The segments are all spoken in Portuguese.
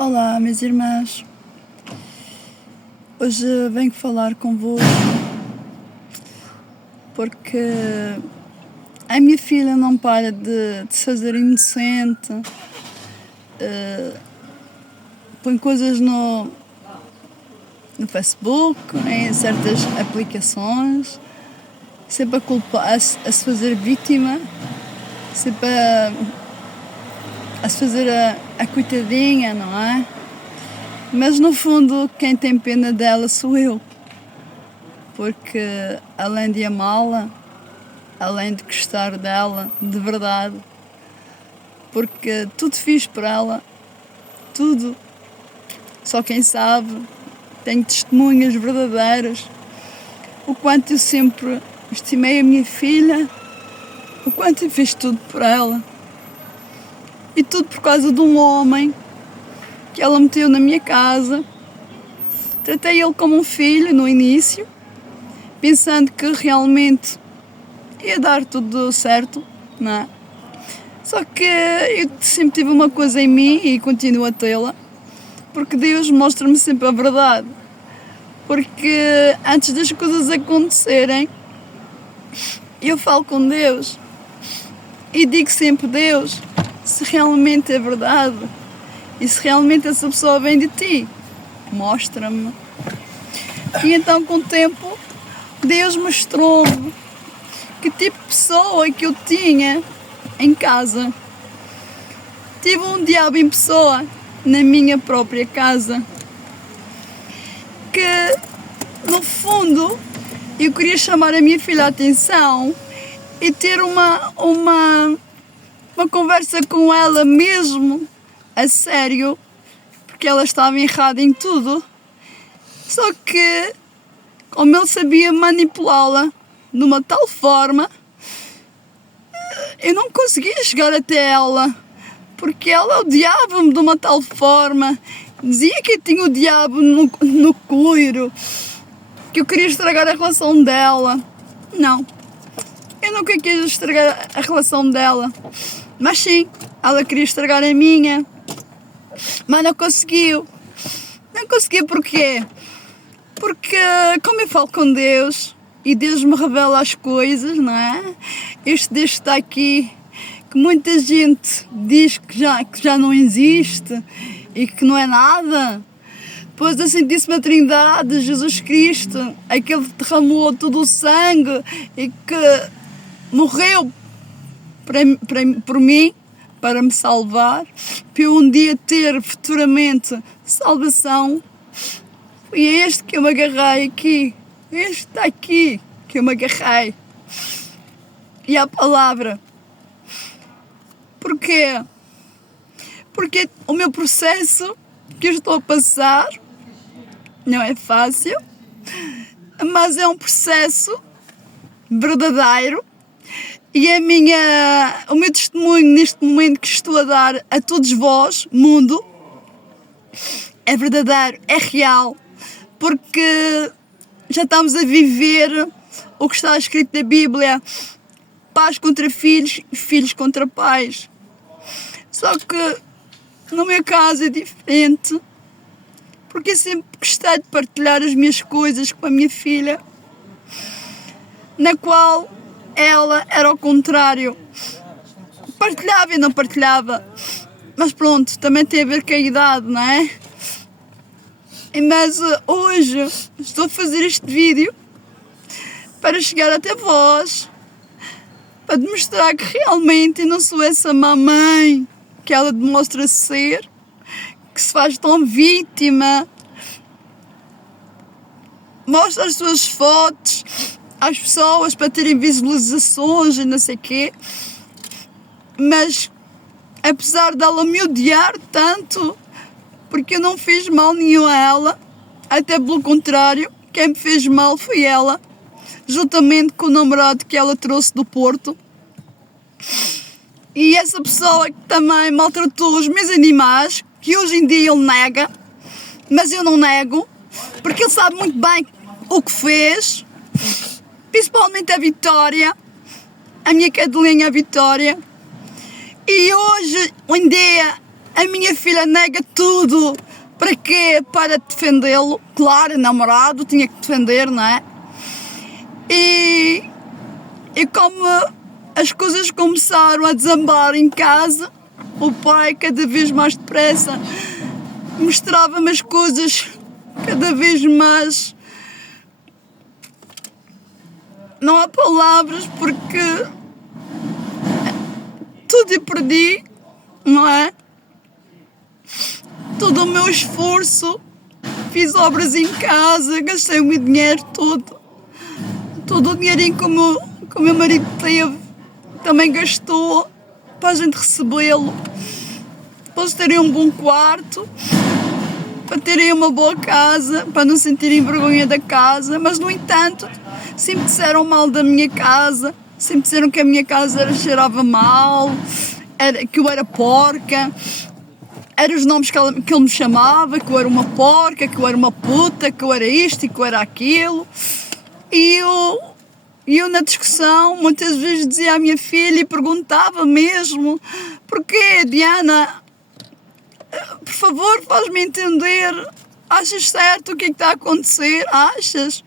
Olá, meus irmãos. Hoje venho falar convosco porque a minha filha não para de se fazer inocente, põe coisas no Facebook, em certas aplicações, sempre a se fazer vítima, sempre a se fazer a coitadinha, não é? Mas no fundo quem tem pena dela sou eu, porque além de amá-la, além de gostar dela de verdade, porque tudo fiz por ela, tudo, só quem sabe, tenho testemunhas verdadeiras, o quanto eu sempre estimei a minha filha, o quanto eu fiz tudo por ela, e tudo por causa de um homem que ela meteu na minha casa. Tratei ele como um filho no início, pensando que realmente ia dar tudo certo, não é? Só que eu sempre tive uma coisa em mim e continuo a tê-la, porque Deus mostra-me sempre a verdade. Porque antes das coisas acontecerem, eu falo com Deus e digo sempre: Deus, se realmente é verdade e se realmente essa pessoa vem de ti, mostra-me. E então, com o tempo, Deus mostrou-me que tipo de pessoa que eu tinha em casa. Tive um diabo em pessoa na minha própria casa, que no fundo eu queria chamar a minha filha a atenção e ter uma conversa com ela mesmo a sério, porque ela estava errada em tudo. Só que, como ele sabia manipulá-la de uma tal forma, eu não conseguia chegar até ela, porque ela odiava-me de uma tal forma, dizia que eu tinha o diabo no couro, que eu queria estragar a relação dela. Não, eu nunca quis estragar a relação dela, mas sim, ela queria estragar a minha, mas não conseguiu. Não conseguiu porquê? Porque como eu falo com Deus e Deus me revela as coisas, não é? Este Deus está aqui, que muita gente diz que já não existe e que não é nada. Pois a Santíssima Trindade, Jesus Cristo, aquele que derramou todo o sangue e que morreu por mim, para me salvar, para eu um dia ter futuramente salvação. E é este que eu me agarrei aqui, este está aqui que eu me agarrei. E a palavra. Porquê? Porque o meu processo que eu estou a passar não é fácil, mas é um processo verdadeiro. E o meu testemunho neste momento que estou a dar a todos vós, mundo, é verdadeiro, é real, porque já estamos a viver o que está escrito na Bíblia: pais contra filhos, filhos contra pais. Só que no meu caso é diferente, porque eu sempre gostei de partilhar as minhas coisas com a minha filha, na qual ela era ao contrário. Partilhava e não partilhava. Mas pronto, também tem a ver com a idade, não é? Mas hoje estou a fazer este vídeo para chegar até vós, para demonstrar que realmente eu não sou essa mamãe que ela demonstra ser, que se faz tão vítima, mostra as suas fotos às pessoas para terem visualizações e não sei o quê. Mas apesar dela me odiar tanto, porque eu não fiz mal nenhum a ela, até pelo contrário, quem me fez mal foi ela, juntamente com o namorado que ela trouxe do Porto. E essa pessoa que também maltratou os meus animais, que hoje em dia ele nega, mas eu não nego, porque ele sabe muito bem o que fez, principalmente a Vitória, a minha cadelinha Vitória. E hoje em dia A minha filha nega tudo. Para quê? Para defendê-lo. Claro, namorado, tinha que defender, não é? E como as coisas começaram a desambar em casa, o pai cada vez mais depressa mostrava-me as coisas cada vez mais. Não há palavras, porque tudo eu perdi, não é? Todo o meu esforço, fiz obras em casa, gastei o meu dinheiro todo o dinheirinho que o meu marido teve, também gastou para a gente recebê-lo, para eles terem um bom quarto, para terem uma boa casa, para não sentirem vergonha da casa. Mas, no entanto, sempre disseram mal da minha casa, sempre disseram que a minha casa cheirava mal, que eu era porca, eram os nomes que ele me chamava, que eu era uma porca, que eu era uma puta, que eu era isto e que eu era aquilo. E eu na discussão muitas vezes dizia à minha filha e perguntava mesmo: porquê, Diana? Por favor, faz-me entender. Achas certo o que é que está a acontecer? Achas?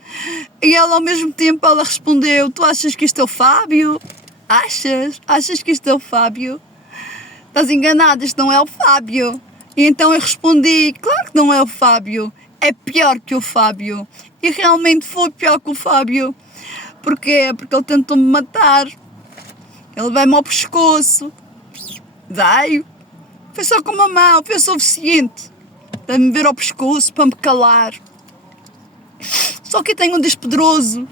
E ela, ao mesmo tempo, ela respondeu: tu achas que isto é o Fábio? Achas? Achas que isto é o Fábio? Estás enganada, isto não é o Fábio. E então eu respondi: claro que não é o Fábio. É pior que o Fábio. E realmente foi pior que o Fábio. Porquê? Porque ele tentou-me matar. Ele veio-me ao pescoço. Veio. Foi só com uma mão, foi suficiente para me ver ao pescoço, para me calar. Só que eu tenho um despoderoso.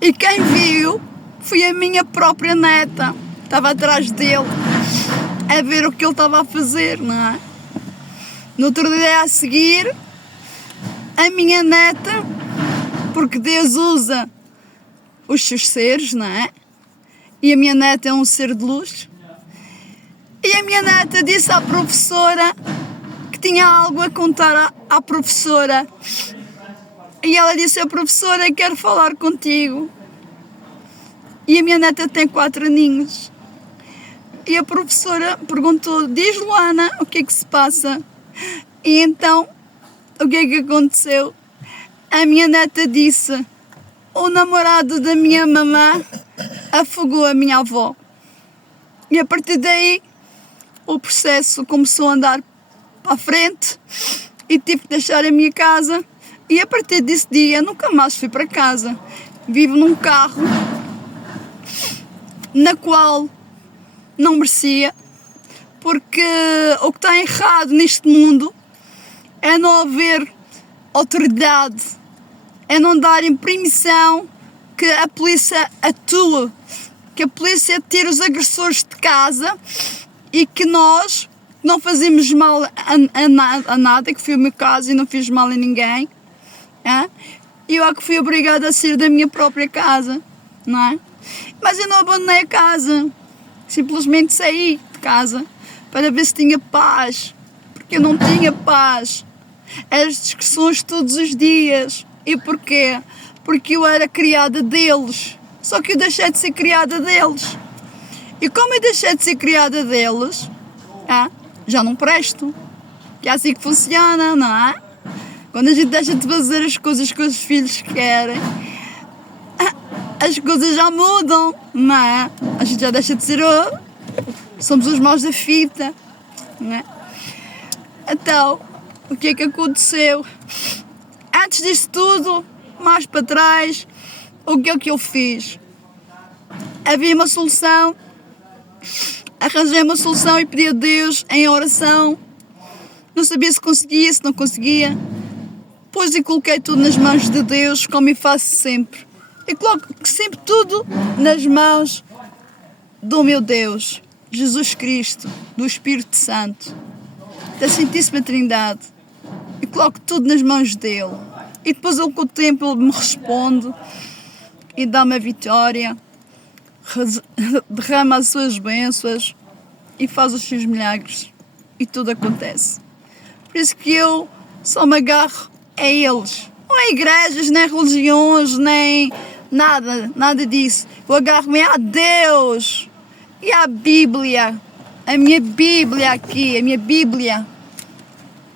E quem viu foi a minha própria neta. Estava atrás dele a ver o que ele estava a fazer, não é? No outro dia a seguir, a minha neta, porque Deus usa os seus seres, não é? E a minha neta é um ser de luz. E a minha neta disse à professora que tinha algo a contar à professora. E ela disse: a professora, quero falar contigo. E a minha neta tem 4 aninhos. E a professora perguntou: diz, Luana, o que é que se passa? E então, o que é que aconteceu? A minha neta disse: o namorado da minha mamã afogou a minha avó. E a partir daí, o processo começou a andar para a frente e tive que deixar a minha casa. E a partir desse dia, nunca mais fui para casa. Vivo num carro na qual não merecia, porque o que está errado neste mundo é não haver autoridade, é não darem permissão que a polícia atue, que a polícia tire os agressores de casa e que nós não fazemos mal a nada, que foi o meu caso e não fiz mal a ninguém. E eu é que fui obrigada a sair da minha própria casa, não é? Mas eu não abandonei a casa, simplesmente saí de casa para ver se tinha paz, porque eu não tinha paz. As discussões todos os dias. E porquê? Porque eu era criada deles, só que eu deixei de ser criada deles. E como eu deixei de ser criada deles, já não presto. Que é assim que funciona, não é? Quando a gente deixa de fazer as coisas que os filhos querem, as coisas já mudam, não é? A gente já deixa de ser somos os maus da fita, não é? Então, o que é que aconteceu? Antes disso tudo, mais para trás, o que é que eu fiz? Havia uma solução, arranjei uma solução e pedi a Deus em oração. Não sabia se conseguia, se não conseguia. Pois eu coloquei tudo nas mãos de Deus, como eu faço sempre. Eu coloco sempre tudo nas mãos do meu Deus, Jesus Cristo, do Espírito Santo, da Santíssima Trindade. Eu coloco tudo nas mãos dele. E depois ele, com o tempo, ele me responde e dá-me a vitória, derrama as suas bênçãos e faz os seus milagres. E tudo acontece. Por isso que eu só me agarro a eles. Não é igrejas, nem religiões, nem nada disso. Eu agarro-me a Deus e à Bíblia. a minha Bíblia aqui, a minha Bíblia.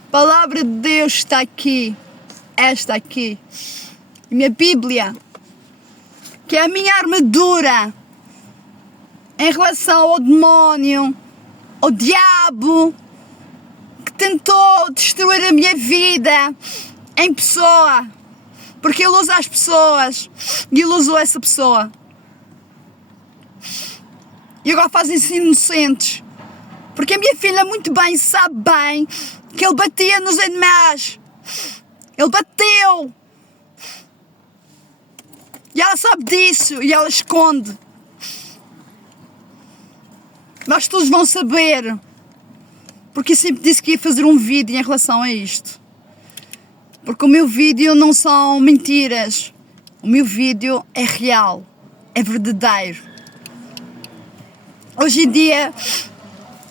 A palavra de Deus está aqui, esta aqui. A minha Bíblia, que é a minha armadura em relação ao demónio, ao diabo, que tentou destruir a minha vida em pessoa, porque ele usa as pessoas e ele usou essa pessoa. E agora fazem-se inocentes, porque a minha filha muito bem sabe bem que ele batia nos animais, ele bateu, e ela sabe disso e ela esconde. Mas todos vão saber, porque eu sempre disse que ia fazer um vídeo em relação a isto, porque o meu vídeo não são mentiras, o meu vídeo é real, é verdadeiro. Hoje em dia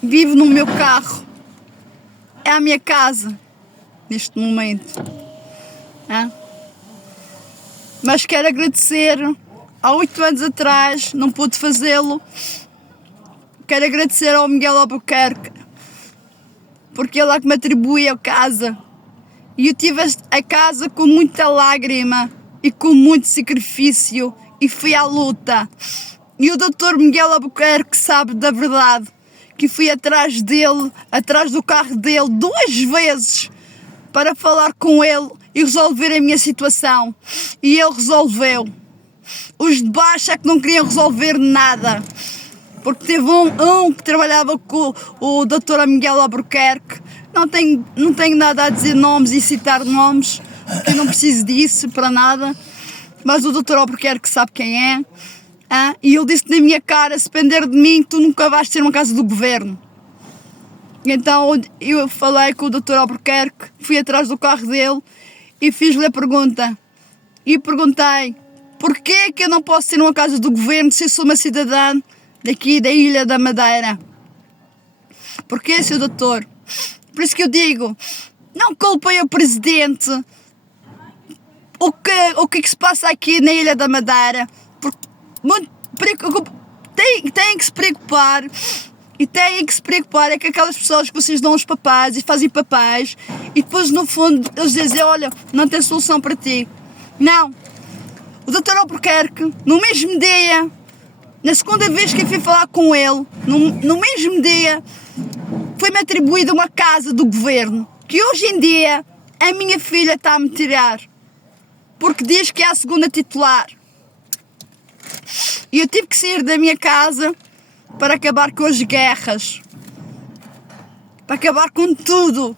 vivo no meu carro, é a minha casa neste momento, mas quero agradecer. Há 8 anos atrás não pude fazê-lo. Quero agradecer ao Miguel Albuquerque, porque ele é que me atribui a casa. E eu tive a casa com muita lágrima e com muito sacrifício e fui à luta. E o Dr. Miguel Albuquerque sabe da verdade, que fui atrás dele, atrás do carro dele 2 vezes para falar com ele e resolver a minha situação. E ele resolveu. Os de baixo é que não queriam resolver nada. Porque teve um que trabalhava com o Dr. Miguel Albuquerque. Não tenho nada a dizer nomes e citar nomes, porque eu não preciso disso para nada. Mas o Dr. Albuquerque sabe quem é. E ele disse na minha cara: se depender de mim, tu nunca vais ter uma casa do governo. Então eu falei com o Dr. Albuquerque, fui atrás do carro dele e fiz-lhe a pergunta. E perguntei: porquê que eu não posso ter uma casa do governo se eu sou uma cidadã daqui da Ilha da Madeira? Porquê, Sr. Doutor? Por isso que eu digo, não culpem o Presidente o que se passa aqui na Ilha da Madeira. Têm que se preocupar, e têm que se preocupar é que aquelas pessoas que vocês dão aos papais e fazem papais e depois no fundo eles dizem: olha, não tem solução para ti. Não. O Dr. Albuquerque, no mesmo dia, na segunda vez que eu fui falar com ele, no mesmo dia, foi-me atribuída uma casa do governo, que hoje em dia a minha filha está a me tirar, porque diz que é a segunda titular. E eu tive que sair da minha casa para acabar com as guerras, para acabar com tudo,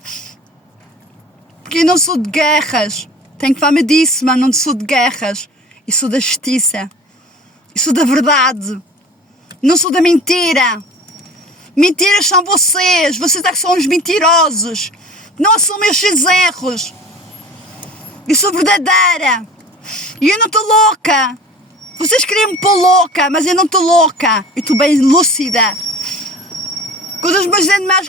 porque eu não sou de guerras, tenho fama disso, mas não sou de guerras, eu sou da justiça, eu sou da verdade, não sou da mentira. Mentiras são vocês é que são os mentirosos, não assumem os seus erros. Eu sou verdadeira e eu não estou louca. Vocês queriam me pôr louca, mas eu não estou louca. Eu estou bem lúcida. Quando os meus animais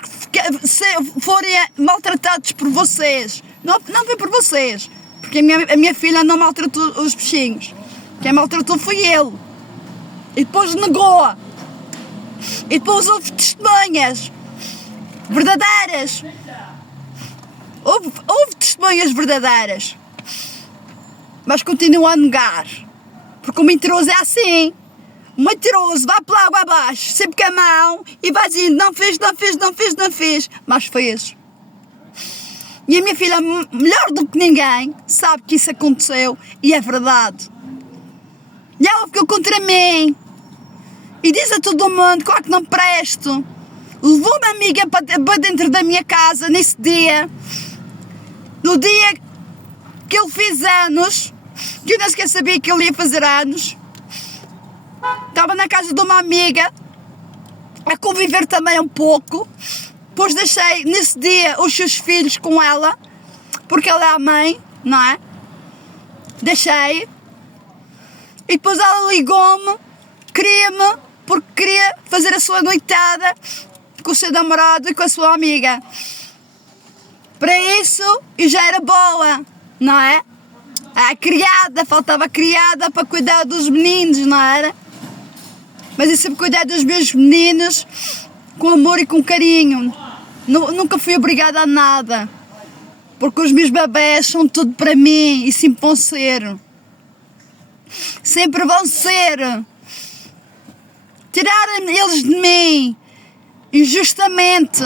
forem maltratados por vocês, não foi por vocês, porque a minha filha não maltratou os bichinhos. Quem maltratou foi ele. E depois negou. E depois houve testemunhas verdadeiras. Houve testemunhas verdadeiras. Mas continua a negar. Porque o mentiroso é assim. O mentiroso vai pela água abaixo, sempre com a mão, e vai dizendo: não fez, não fez, não fez, não fez. Mas fez. E a minha filha, melhor do que ninguém, sabe que isso aconteceu e é verdade. E ela ficou contra mim. E diz a todo mundo: claro que não presto. Levou uma amiga para dentro da minha casa nesse dia. No dia que ele fez anos, que eu nem sequer sabia que ele ia fazer anos. Estava na casa de uma amiga, a conviver também um pouco. Depois deixei nesse dia os seus filhos com ela, porque ela é a mãe, não é? Deixei. E depois ela ligou-me, queria-me, porque queria fazer a sua noitada com o seu namorado e com a sua amiga. Para isso eu já era boa, não é? A criada, faltava a criada para cuidar dos meninos, não era? Mas eu sempre cuidei dos meus meninos com amor e com carinho. Nunca fui obrigada a nada, porque os meus bebés são tudo para mim e sempre vão ser. Sempre vão ser. Tiraram eles de mim injustamente.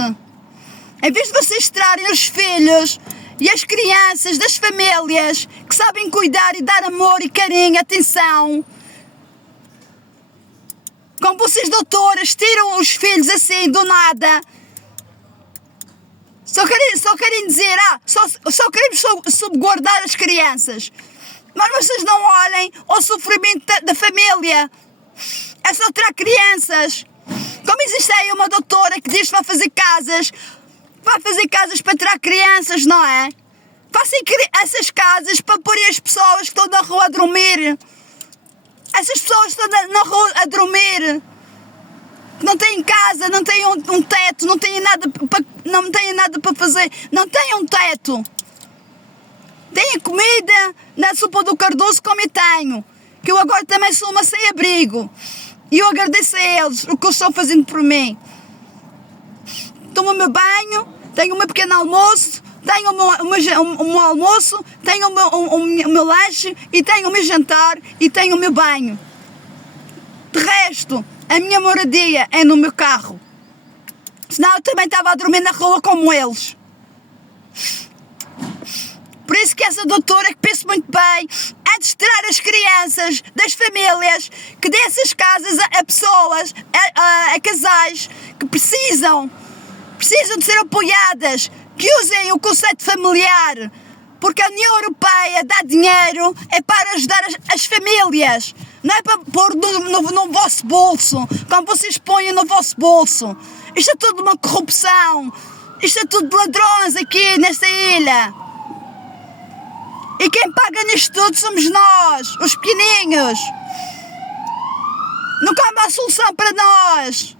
Em vez de vocês tirarem os filhos e as crianças das famílias que sabem cuidar e dar amor e carinho, atenção, como vocês doutoras tiram os filhos assim do nada, só querem dizer, só queremos salvaguardar as crianças, mas vocês não olhem ao sofrimento da família. É só tirar crianças. Como existe aí uma doutora que diz que vai fazer casas para tirar crianças, não é? Façam essas casas para pôr as pessoas que estão na rua a dormir. Essas pessoas que estão na rua a dormir, que não têm casa, não têm um teto, não têm nada para fazer, não têm um teto. Têm comida na sopa do Cardoso como eu tenho, que eu agora também sou uma sem-abrigo. E eu agradeço a eles o que eles estão fazendo por mim. Tomo o meu banho, tenho o meu pequeno almoço, tenho o meu almoço, tenho o meu lanche e tenho o meu jantar e tenho o meu banho. De resto, a minha moradia é no meu carro. Senão eu também estava a dormir na rua como eles. Por isso que essa doutora, que pense muito bem, antes de tirar as crianças das famílias, que dê essas casas a pessoas, a casais que precisam de ser apoiadas, que usem o conceito familiar, porque a União Europeia dá dinheiro é para ajudar as famílias, não é para pôr no vosso bolso, como vocês põem no vosso bolso. Isto é tudo uma corrupção, isto é tudo ladrões aqui nesta ilha. E quem paga nisto tudo somos nós, os pequeninhos. Nunca há uma solução para nós,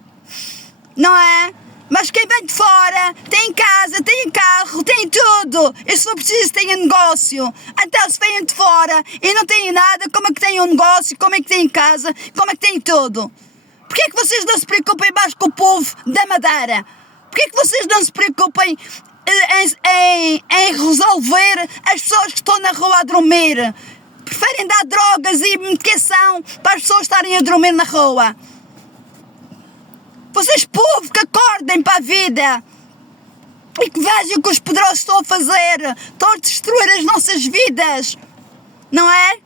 não é? Mas quem vem de fora tem casa, tem carro, tem tudo. E se for preciso tem negócio. Então se vêm de fora e não têm nada, como é que têm um negócio, como é que têm casa, como é que têm tudo? Porquê é que vocês não se preocupem mais com o povo da Madeira? Porquê é que vocês não se preocupem em resolver as pessoas que estão na rua a dormir? Preferem dar drogas e medicação para as pessoas estarem a dormir na rua. Vocês, povo, que acordem para a vida e que vejam o que os poderosos estão a fazer. Estão a destruir as nossas vidas, não é?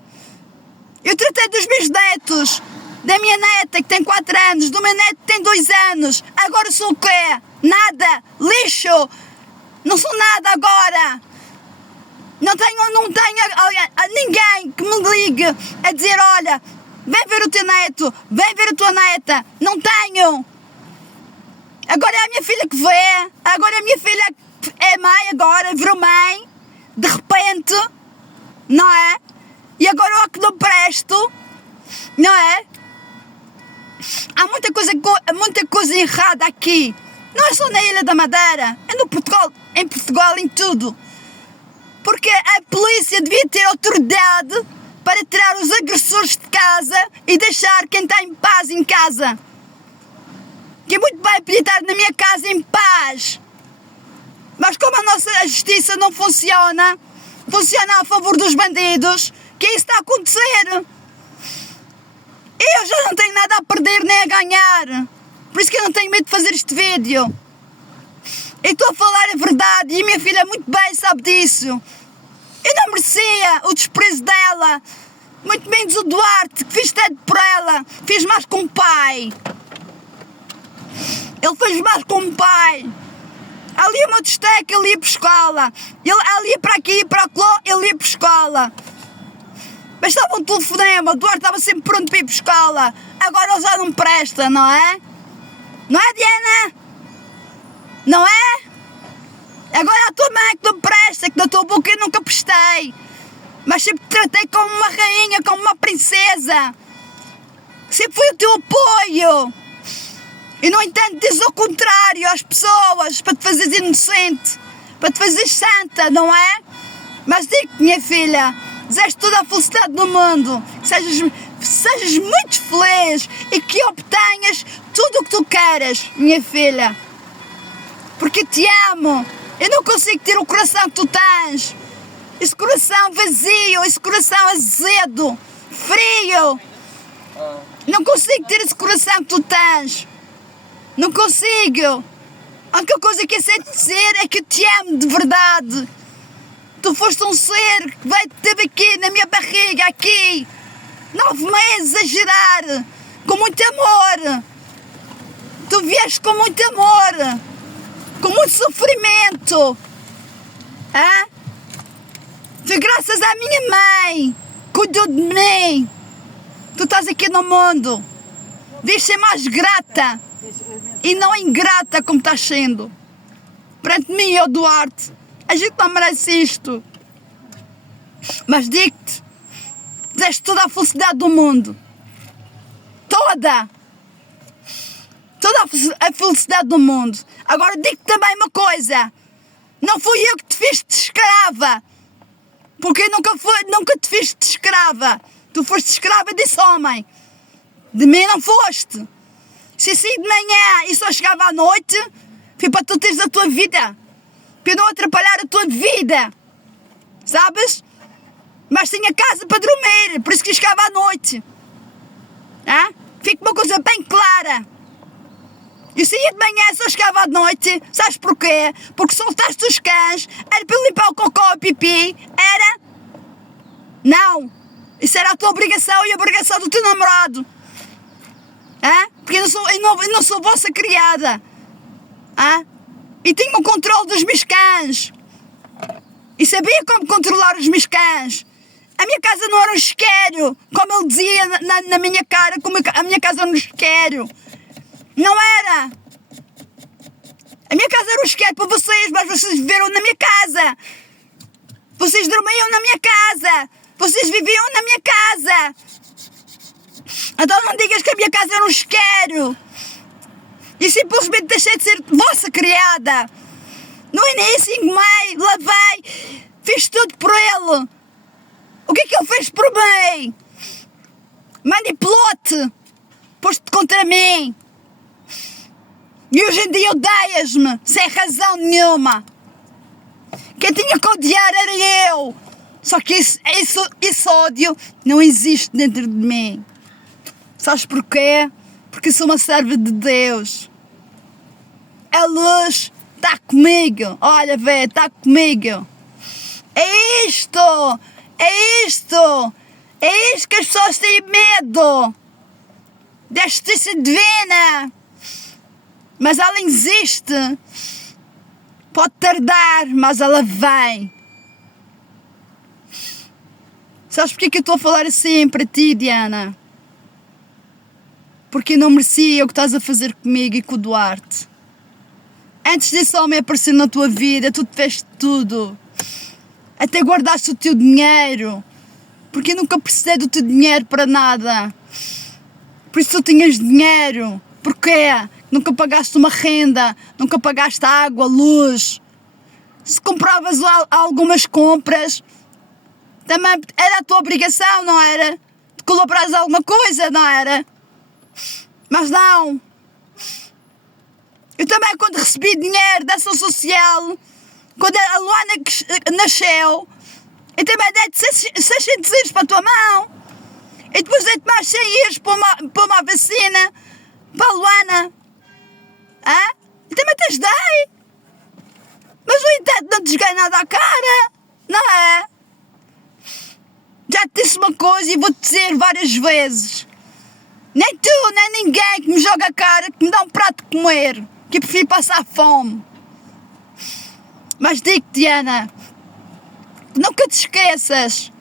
Eu tratei dos meus netos, da minha neta que tem 4 anos, do meu neto que tem 2 anos. Agora sou o quê? Nada, lixo. Não sou nada agora. Não tenho ninguém que me ligue a dizer, olha, vem ver o teu neto, vem ver a tua neta. Não tenho. Agora é a minha filha que vê, agora a minha filha é mãe, agora virou mãe, de repente, não é? E agora eu que não presto, não é? Há muita coisa errada aqui. Não é só na Ilha da Madeira, é no Portugal, em Portugal, em tudo. Porque a polícia devia ter autoridade para tirar os agressores de casa e deixar quem está em paz em casa. Que é muito bem podia estar na minha casa em paz. Mas como a nossa justiça não funciona a favor dos bandidos, que isso está a acontecer. Eu já não tenho nada a perder nem a ganhar. Por isso que eu não tenho medo de fazer este vídeo. Eu estou a falar a verdade e a minha filha muito bem sabe disso. Eu não merecia o desprezo dela. Muito menos o Duarte, que fiz tanto por ela. Fiz mais com o pai. Ele fez mais com o pai. Ali o meu destaque, ele ia para a escola. Ele ia para aqui e para lá, ele ia para a escola. Mas estava um telefonema, o Duarte estava sempre pronto para ir para a escola. Agora ele já não presta, não é? Não é, Diana? Não é? Agora a tua mãe que não presta, que na tua boca eu nunca prestei. Mas sempre te tratei como uma rainha, como uma princesa. Sempre fui o teu apoio. E no entanto dizes ao contrário às pessoas, para te fazeres inocente, para te fazeres santa, não é? Mas digo-te, minha filha, desejo toda a felicidade do mundo, que sejas sejas muito feliz e que obtenhas tudo o que tu queres, minha filha. Porque te amo. Eu não consigo ter o coração que tu tens. Esse coração vazio, esse coração azedo, frio. Não consigo ter esse coração que tu tens. Não consigo. A única coisa que eu sei dizer é que eu te amo de verdade. Tu foste um ser que esteve aqui na minha barriga, aqui, 9 meses a gerar, com muito amor. Tu vieste com muito amor, com muito sofrimento. Foi graças à minha mãe, cuidou de mim. Tu estás aqui no mundo. Deves ser mais grata e não ingrata como estás sendo. Perante mim e o Duarte, a gente não merece isto. Mas digo-te, deste toda a felicidade do mundo. Toda a felicidade do mundo. Agora digo-te também uma coisa. Não fui eu que te fiz de escrava. Porque eu nunca te fiz de escrava. Tu foste escrava desse homem. De mim não foste. Se saí de manhã e só chegava à noite, foi para tu teres a tua vida. Para eu não atrapalhar a tua vida. Sabes? Mas tinha casa para dormir, por isso que chegava à noite. Fica uma coisa bem clara. Eu saía de manhã e só chegava à noite. Sabes porquê? Porque soltaste os cães. Era para limpar o cocó e o pipi. Era? Não. Isso era a tua obrigação e a obrigação do teu namorado. Porque eu não sou vossa criada. E tinha o controle dos meus cães. E sabia como controlar os meus cães. A minha casa não era um isqueiro, como ele dizia na minha cara, como a minha casa era um isqueiro. Não era. A minha casa era um isqueiro para vocês, mas vocês viveram na minha casa. Vocês dormiam na minha casa. Vocês viviam na minha casa. Então não digas que a minha casa era um isqueiro. E simplesmente deixei de ser vossa criada. No início, engomei, lavei, fiz tudo por ele. O que é que ele fez por mim? Manipulou-te. Pôs-te contra mim. E hoje em dia odeias-me, sem razão nenhuma. Quem tinha que odiar era eu. Só que esse ódio não existe dentro de mim. Sabes porquê? Porque sou uma serva de Deus. A luz está comigo. Olha, vê, está comigo. É isto. É isto. É isto que as pessoas têm medo. Da justiça divina. Mas ela existe. Pode tardar, mas ela vem. Sabes porque é que eu estou a falar assim para ti, Diana? Porque eu não merecia o que estás a fazer comigo e com o Duarte. Antes desse homem aparecer na tua vida, tu te fizeste tudo. Até guardaste o teu dinheiro. Porque eu nunca precisei do teu dinheiro para nada. Por isso tu tinhas dinheiro. Porquê? Nunca pagaste uma renda. Nunca pagaste água, luz. Se compravas algumas compras, também era a tua obrigação, não era? De colaborares alguma coisa, não era? Mas não. Eu também, quando recebi dinheiro da ação social, quando a Luana nasceu, eu também dei-te 600 euros para a tua mão. E depois dei-te mais 100 euros para uma vacina para a Luana. E também te ajudei. Mas, no entanto, não te joguei nada à cara. Não é? Já te disse uma coisa e vou-te dizer várias vezes. Nem tu, nem ninguém que me joga a cara, que me dá um prato de comer. Que eu prefiro passar fome. Mas digo-te, Diana, nunca te esqueças.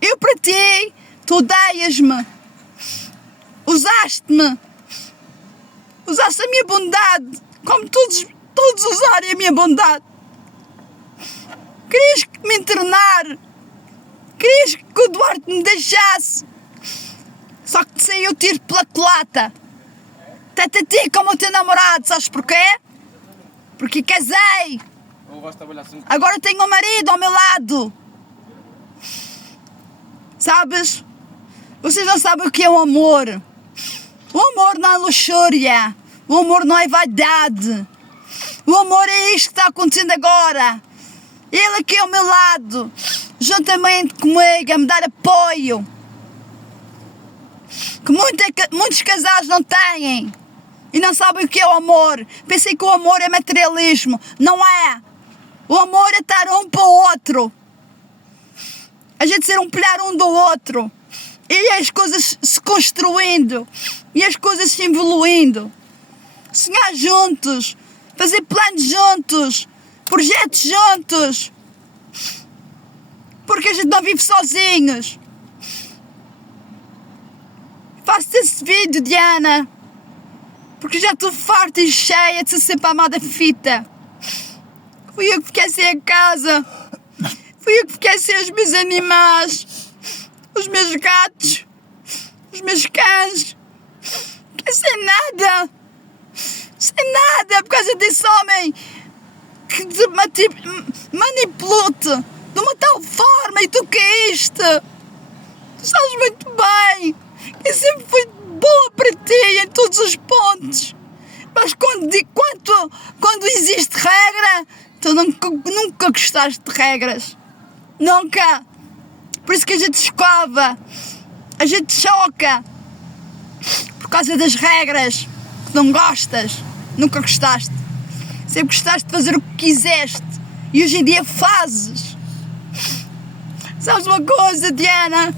Eu para ti, tu odeias-me. Usaste-me. Usaste a minha bondade, como todos usarem a minha bondade. Querias me internar. Querias que o Duarte me deixasse. Só que te saiu tiro pela culata. Tanto a ti como o teu namorado, sabes porquê? Porque casei. Agora tenho um marido ao meu lado. Sabes? Vocês não sabem o que é o amor. O amor não é luxúria. O amor não é vaidade. O amor é isto que está acontecendo agora. Ele aqui ao meu lado, juntamente comigo, a me dar apoio. Que muitos casais não têm. E não sabem o que é o amor. Pensei que o amor é materialismo. Não é. O amor é estar um para o outro. A gente ser um pilar um do outro. E as coisas se construindo. E as coisas se evoluindo. Sonhar juntos. Fazer planos juntos. Projetos juntos. Porque a gente não vive sozinhos. Faço esse vídeo, Diana. Porque já estou farta e cheia de ser sempre amada fita. Fui eu que fiquei sem a casa. Fui eu que fiquei sem os meus animais. Os meus gatos. Os meus cães. Fiquei sem nada. Sem nada. Por causa desse homem que manipulou-te de uma tal forma e tu caíste. Tu sabes muito bem. Eu sempre fui boa para ti em todos os pontos. Mas quando existe regra, tu nunca gostaste de regras. Nunca. Por isso que a gente escova. A gente choca. Por causa das regras. Que não gostas. Nunca gostaste. Sempre gostaste de fazer o que quiseste. E hoje em dia fazes. Sabes uma coisa, Diana?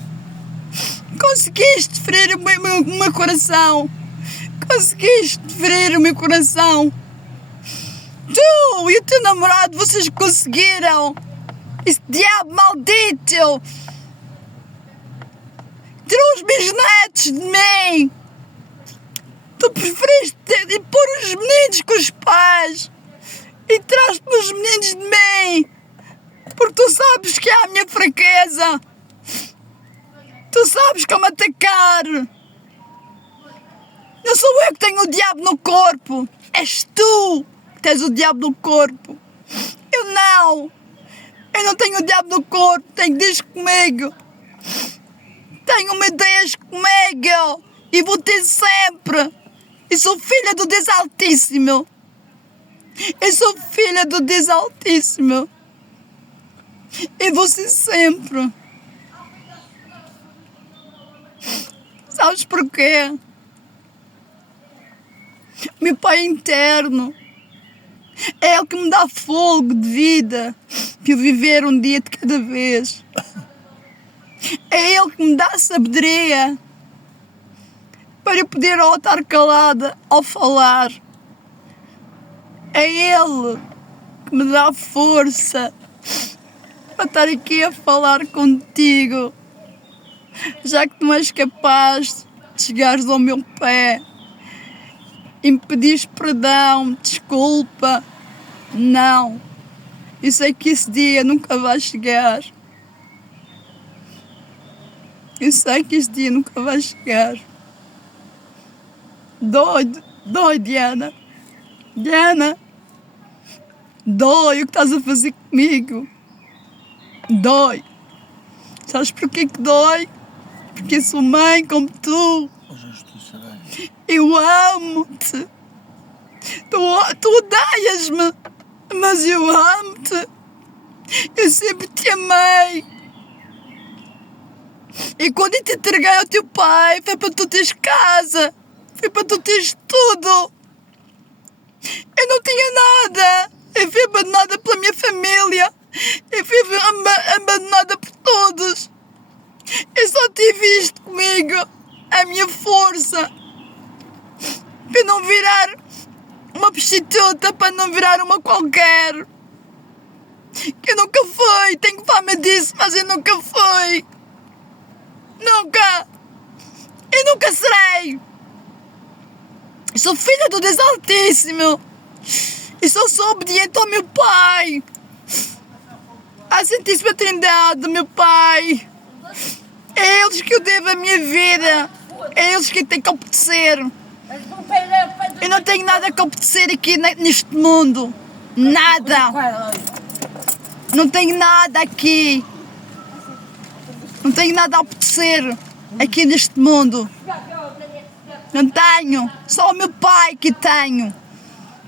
Conseguiste ferir o meu coração. Conseguiste ferir o meu coração. Tu e o teu namorado, vocês conseguiram. Esse diabo maldito tirou os meus netos de mim. Tu preferiste pôr os meninos com os pais e tiraste-me os meninos de mim. Porque tu sabes que é a minha fraqueza. Tu sabes como atacar. Não sou eu que tenho o diabo no corpo. És tu que tens o diabo no corpo. Eu não. Eu não tenho o diabo no corpo. Tenho Deus comigo. Tenho o meu Deus comigo. E vou ter sempre. Eu sou filha do Deus Altíssimo. Eu sou filha do Deus Altíssimo. E vou ser sempre. Sabes porquê? Meu Pai interno é Ele que me dá fôlego de vida para eu viver um dia de cada vez. É Ele que me dá sabedoria para eu poder ou estar calada ou falar. É Ele que me dá força para estar aqui a falar contigo. Já que não és capaz de chegares ao meu pé e me pedires perdão, desculpa, não. Eu sei que esse dia nunca vai chegar. Eu sei que esse dia nunca vai chegar. Dói, Diana. Diana, dói o que estás a fazer comigo. Dói. Sabes porquê que dói? Porque sou mãe como tu. Eu amo-te. Tu odeias-me, mas eu amo-te. Eu sempre te amei. E quando eu te entreguei ao teu pai, foi para tu teres casa. Foi para tu teres tudo. Eu não tinha nada. Eu fui abandonada pela minha família. Eu fui abandonada por todos. Eu só tive isto comigo. A minha força. Para não virar uma prostituta. Para não virar uma qualquer. Que eu nunca fui. Tenho fama disso, mas eu nunca fui. Nunca. Eu nunca serei. Eu sou filha do Deus Altíssimo. Eu só sou obediente ao meu Pai. À Santíssima Trindade, meu Pai. É eles que eu devo a minha vida. É eles que eu tenho que obedecer. Eu não tenho nada que obedecer aqui neste mundo. Nada. Não tenho nada aqui. Não tenho nada a obedecer. aqui neste mundo. Não tenho, só o meu pai que tenho.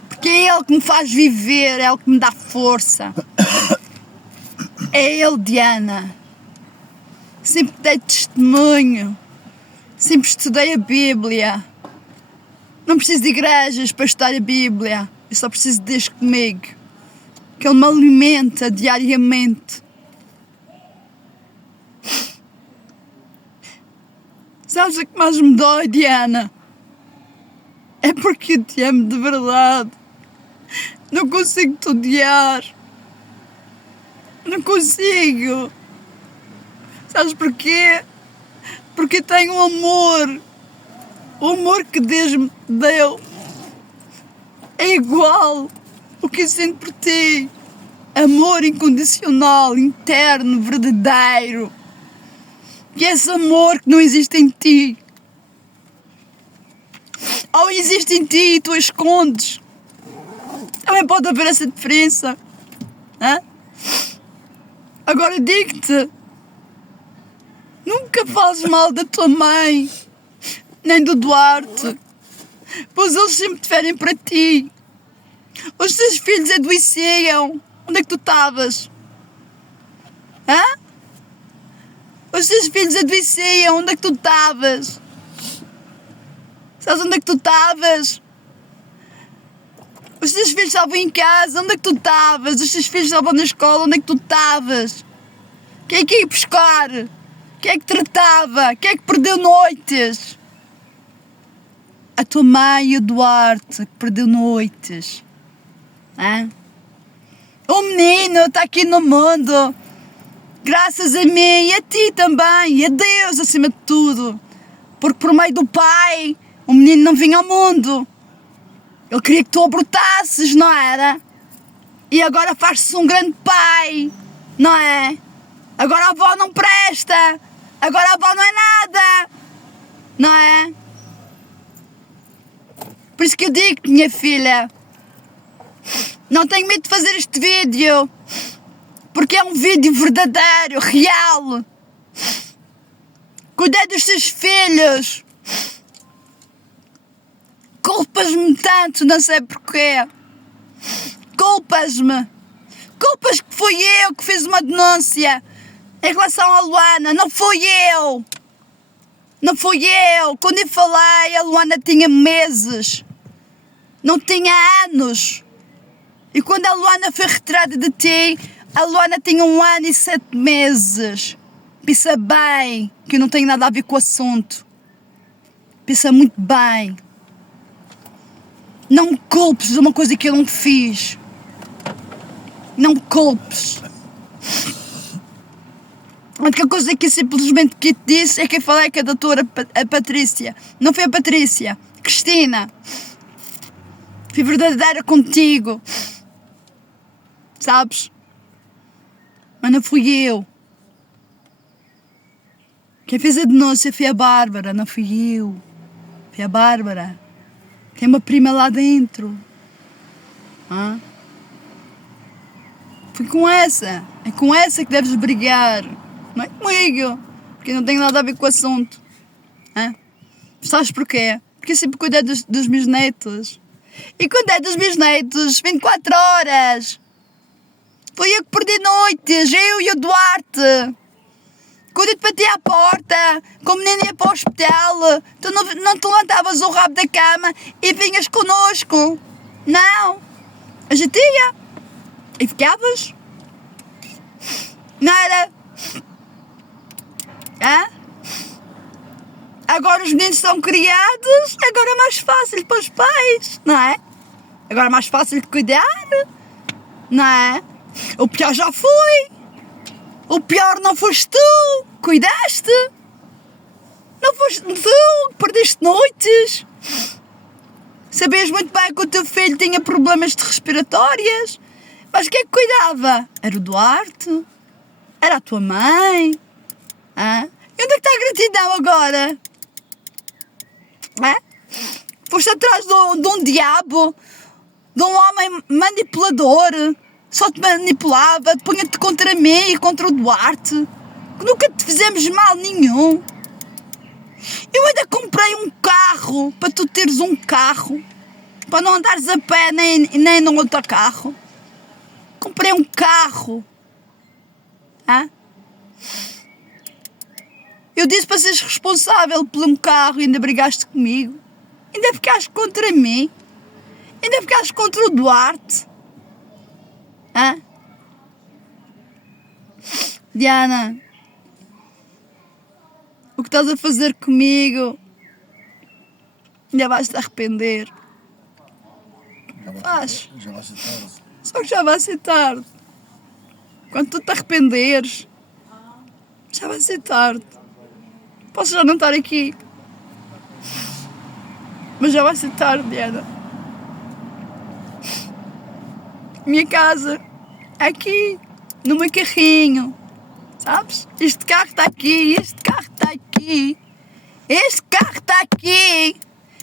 Porque é ele que me faz viver, é ele que me dá força. É ele, Diana. Sempre dei testemunho. Sempre estudei a Bíblia. Não preciso de igrejas para estudar a Bíblia. Eu só preciso de Deus comigo. Que Ele me alimenta diariamente. Sabes o que mais me dói, Diana? É porque eu te amo de verdade. Não consigo te odiar. Não consigo. Sabes porquê? Porque tenho um amor. O amor que Deus me deu é igual o que eu sinto por ti. Amor incondicional, interno, verdadeiro. E esse amor que não existe em ti. Ou existe em ti e tu a escondes. Também pode haver essa diferença. Hã? Agora digo-te, nunca fales mal da tua mãe, nem do Duarte, pois eles sempre tiverem para ti. Os teus filhos adoeciam. Onde é que tu estavas? Hã? Os teus filhos adoeciam. Onde é que tu estavas? Sabes onde é que tu estavas? Os teus filhos estavam em casa. Onde é que tu estavas? Os teus filhos estavam na escola. Onde é que tu estavas? Quem é que ia buscar? Quem é que tratava? Quem é que perdeu noites? A tua mãe e o Duarte, que perdeu noites. Hã? O menino está aqui no mundo, graças a mim e a ti também, e a Deus acima de tudo. Porque por meio do pai, o menino não vinha ao mundo. Ele queria que tu abortasses, não era? E agora faz-se um grande pai, não é? Agora a avó não presta, agora a avó não é nada, não é? Por isso que eu digo, minha filha, não tenho medo de fazer este vídeo, porque é um vídeo verdadeiro, real. Cuidei dos teus filhos. Culpas-me tanto, não sei porquê. Culpas-me. Culpas que fui eu que fiz uma denúncia em relação à Luana. Não fui eu. Não fui eu. Quando eu falei, a Luana tinha meses. Não tinha anos. E quando a Luana foi retirada de ti, a Luana tinha 1 ano e 7 meses. Pensa bem, que eu não tenho nada a ver com o assunto. Pensa muito bem. Não me culpes de uma coisa que eu não fiz. Não me culpes. A única coisa que eu simplesmente te disse é que eu falei com a doutora a Patrícia. Não foi a Patrícia. Cristina. Fui verdadeira contigo. Sabes? Mas não fui eu. Quem fez a denúncia foi a Bárbara, não fui eu. Foi a Bárbara. Tem uma prima lá dentro. Hã? Fui com essa. É com essa que deves brigar. Não é comigo. Porque não tenho nada a ver com o assunto. Hã? Sabes porquê? Porque eu sempre cuidei dos meus netos. E cuidei dos meus netos 24 horas. Foi eu que perdi noites, eu e o Duarte. Quando eu te bati à porta, com o menino ia para o hospital, tu não te levantavas o rabo da cama e vinhas connosco. Não. A gente ia. E ficavas. Não era? Hã? Agora os meninos são criados, agora é mais fácil para os pais, não é? Agora é mais fácil de cuidar, não é? O pior já foi. O pior não foste tu. Cuidaste. Não foste tu. Perdeste noites. Sabias muito bem que o teu filho tinha problemas de respiratórias. Mas quem é que cuidava? Era o Duarte. Era a tua mãe. Ah? E onde é que está a gratidão agora? É? Foste atrás de um diabo. De um homem manipulador. Só te manipulava, punha-te contra mim e contra o Duarte. Nunca te fizemos mal nenhum. Eu ainda comprei um carro para tu teres um carro, para não andares a pé nem no outro carro. Comprei um carro. Hã? Eu disse para seres responsável por um carro e ainda brigaste comigo. Ainda ficaste contra mim. Ainda ficaste contra o Duarte. Hã? Diana, o que estás a fazer comigo ainda vais te arrepender. Já vai ser tarde. Só que já vai ser tarde. Quando tu te arrependeres, já vai ser tarde. Posso já não estar aqui, mas já vai ser tarde, Diana. Minha casa é aqui, no meu carrinho. Sabes? Este carro está aqui, este carro está aqui. Este carro está aqui.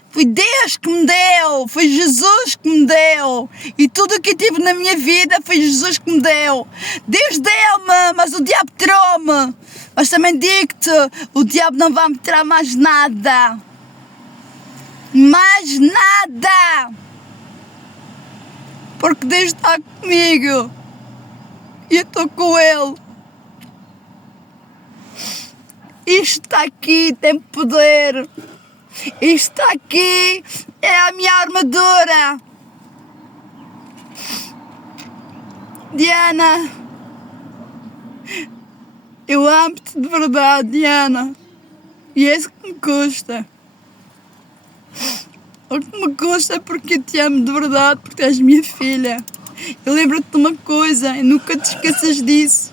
Foi Deus que me deu, foi Jesus que me deu. E tudo o que eu tive na minha vida foi Jesus que me deu. Deus deu-me, mas o diabo tirou-me. Mas também digo-te, o diabo não vai me tirar mais nada. Mais nada. Porque Deus está comigo. E eu estou com Ele. Isto está aqui, tem poder. Isto está aqui, é a minha armadura. Diana, eu amo-te de verdade, Diana. E é isso que me custa. O que me custa é porque eu te amo de verdade, porque és minha filha. Eu lembro-te de uma coisa, e nunca te esqueças disso.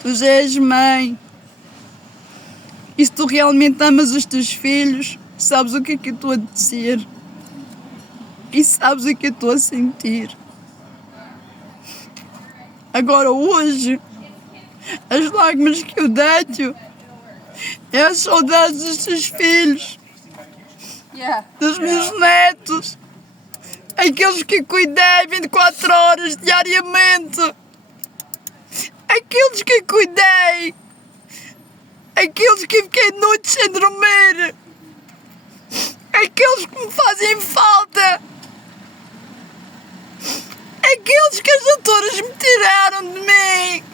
Tu já és mãe. E se tu realmente amas os teus filhos, sabes o que é que eu estou a dizer. E sabes o que eu estou a sentir. Agora hoje, as lágrimas que eu deito é as saudades dos teus filhos, dos meus netos, aqueles que cuidei 24 horas diariamente, aqueles que cuidei, aqueles que fiquei noites sem dormir, aqueles que me fazem falta, aqueles que as doutoras me tiraram de mim.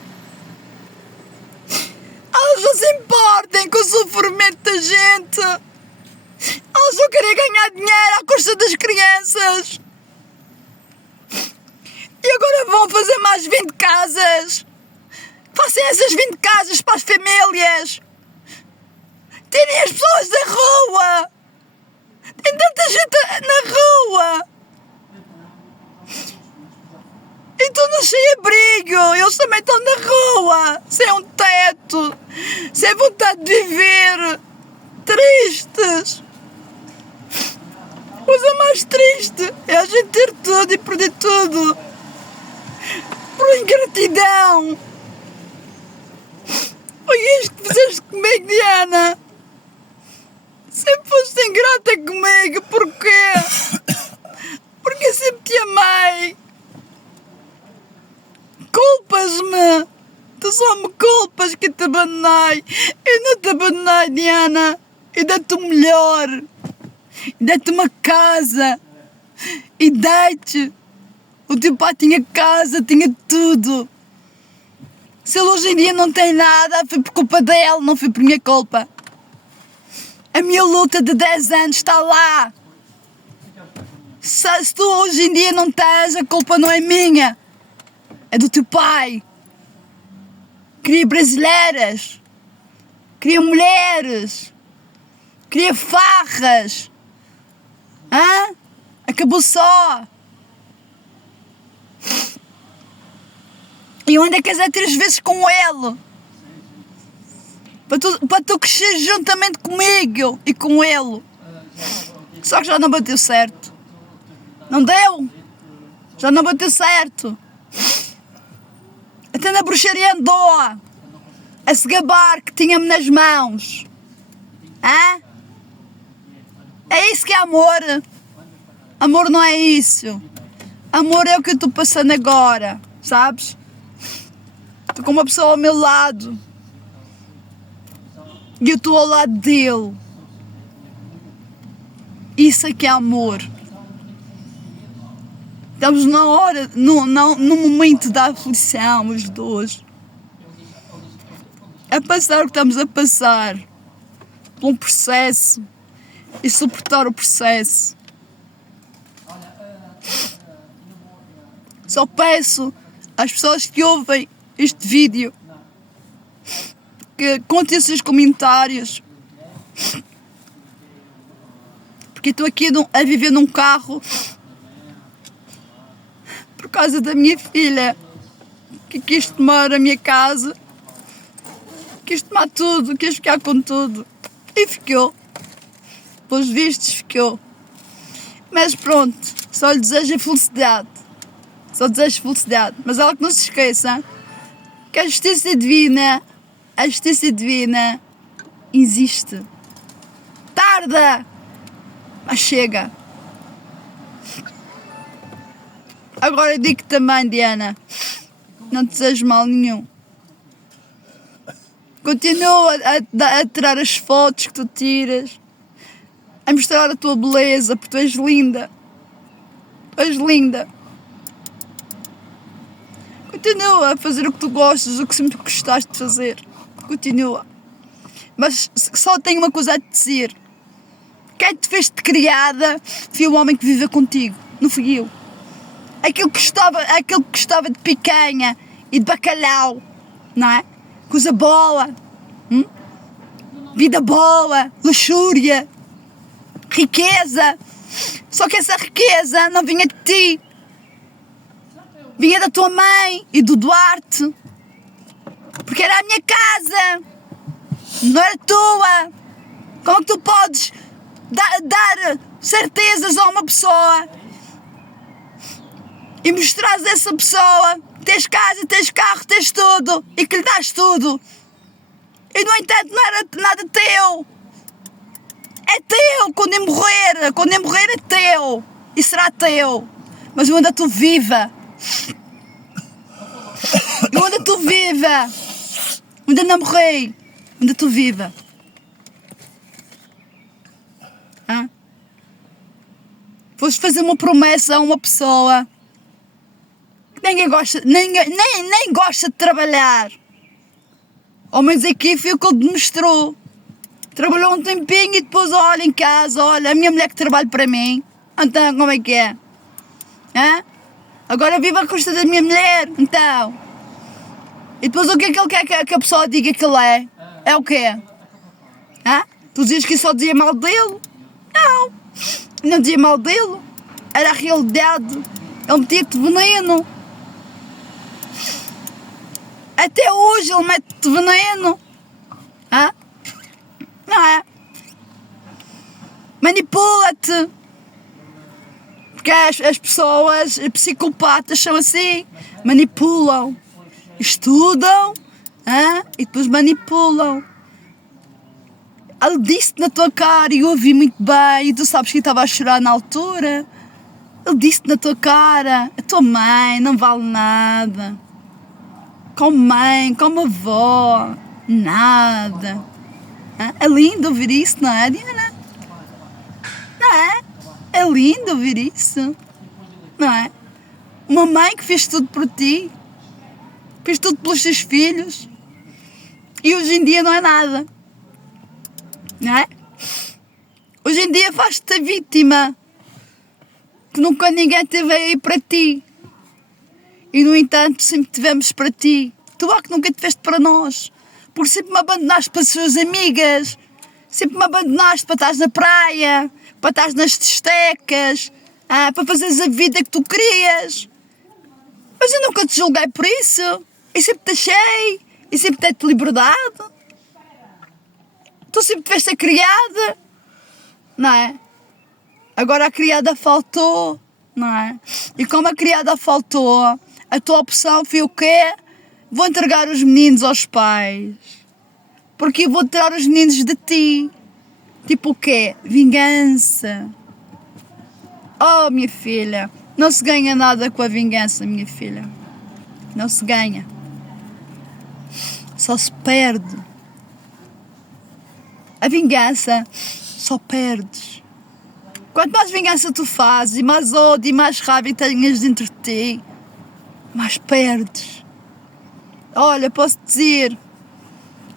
Elas não se importem com o sofrimento da gente. Elas só querem ganhar dinheiro à custa das crianças. E agora vão fazer mais 20 casas. Façam essas 20 casas para as famílias. Tirem as pessoas da rua. Tem tanta gente na rua. E todos sem abrigo. Eles também estão na rua. Sem um teto. Sem vontade de viver. Tristes. A coisa mais triste é a gente ter tudo e perder tudo. Por ingratidão. Foi isto que fizeste comigo, Diana. Sempre foste ingrata comigo. Porquê? Porque eu sempre te amei. Culpas-me. Tu só me culpas que te abandonei. Eu não te abandonei, Diana. Eu dei-te o melhor. Dei-te uma casa. E dei-te. O teu pai tinha casa, tinha tudo. Se ele hoje em dia não tem nada, foi por culpa dele, não foi por minha culpa. A minha luta de 10 anos está lá. Se tu hoje em dia não tens, a culpa não é minha. É do teu pai. Queria brasileiras. Queria mulheres. Queria farras. Hã? Acabou só. E eu ainda casei 3 vezes com ele. Para tu crescer juntamente comigo e com ele. Só que já não bateu certo. Não deu? Já não bateu certo. Até na bruxaria andou a se gabar que tinha-me nas mãos. Hã? É isso que é amor? Amor não é isso. Amor é o que eu estou passando agora, sabes? Estou com uma pessoa ao meu lado. E eu estou ao lado dele. Isso é que é amor. Estamos na hora, no momento da aflição, os dois. A passar o que estamos a passar. Por um processo. E suportar o processo. Só peço às pessoas que ouvem este vídeo que contem os seus comentários. Porque estou aqui a viver num carro por causa da minha filha, que quis tomar a minha casa, quis tomar tudo, quis ficar com tudo. E ficou. Pelos vistos, ficou. Mas pronto, só lhe desejo felicidade. Só desejo felicidade. Mas ela que não se esqueça que a justiça divina existe. Tarda, mas chega. Agora digo também, Diana, não te desejo mal nenhum. Continua a tirar as fotos que tu tiras, a mostrar a tua beleza, porque tu és linda. Tu és linda. Continua a fazer o que tu gostas, o que sempre gostaste de fazer. Continua. Mas só tenho uma coisa a te dizer. Quem te fez de criada foi o homem que vive contigo, não fui eu. Aquele que gostava de picanha e de bacalhau, não é? Coisa boa. Vida boa, luxúria, riqueza. Só que essa riqueza não vinha de ti. Vinha da tua mãe e do Duarte. Porque era a minha casa. Não era tua. Como é que tu podes dar certezas a uma pessoa e mostrares a essa pessoa tens casa, tens carro, tens tudo e que lhe dás tudo e no entanto não era nada teu? É teu quando eu morrer é teu e será teu, mas eu ainda estou viva, ainda não morri, ainda estou viva. Foste fazer uma promessa a uma pessoa que ninguém gosta, nem gosta de trabalhar. Ao menos aqui foi o que ele demonstrou. Trabalhou um tempinho e depois olha em casa, olha, a minha mulher que trabalha para mim. Então, como é que é? Agora vivo à custa da minha mulher, então. E depois o que é que ele quer que a pessoa diga que ele é? É o quê? Tu dizes que só dizia mal dele? Não dizia mal dele, era a realidade. Ele metia-te veneno. Até hoje ele mete-te veneno. Não é? Manipula-te. Porque as pessoas psicopatas são assim. Manipulam. Estudam e depois manipulam. Ele disse na tua cara e eu ouvi muito bem, e tu sabes que eu estava a chorar na altura. Ele disse na tua cara, a tua mãe não vale nada. Como mãe, como avó, nada. É lindo ouvir isso, não é, Diana? Não é? É lindo ouvir isso, não é? Uma mãe que fez tudo por ti, fez tudo pelos seus filhos, e hoje em dia não é nada. Não é? Hoje em dia faz-te a vítima, que nunca ninguém teve aí para ti e no entanto sempre tivemos para ti. Tu é que nunca tiveste para nós, porque sempre me abandonaste para as suas amigas, sempre me abandonaste para estar na praia, para estar nas discotecas, para fazeres a vida que tu querias. Mas eu nunca te julguei por isso, eu sempre te achei, eu sempre te dei-te liberdade. Tu sempre tiveste a criada, não é? Agora a criada faltou, não é? E como a criada faltou, a tua opção foi o quê? Vou entregar os meninos aos pais. Porque eu vou tirar os meninos de ti. Tipo o quê? Vingança. Oh, minha filha, não se ganha nada com a vingança, minha filha. Não se ganha. Só se perde. A vingança só perdes. Quanto mais vingança tu fazes, e mais ódio e mais raiva tenhas dentro de ti, mais perdes. Olha, posso dizer,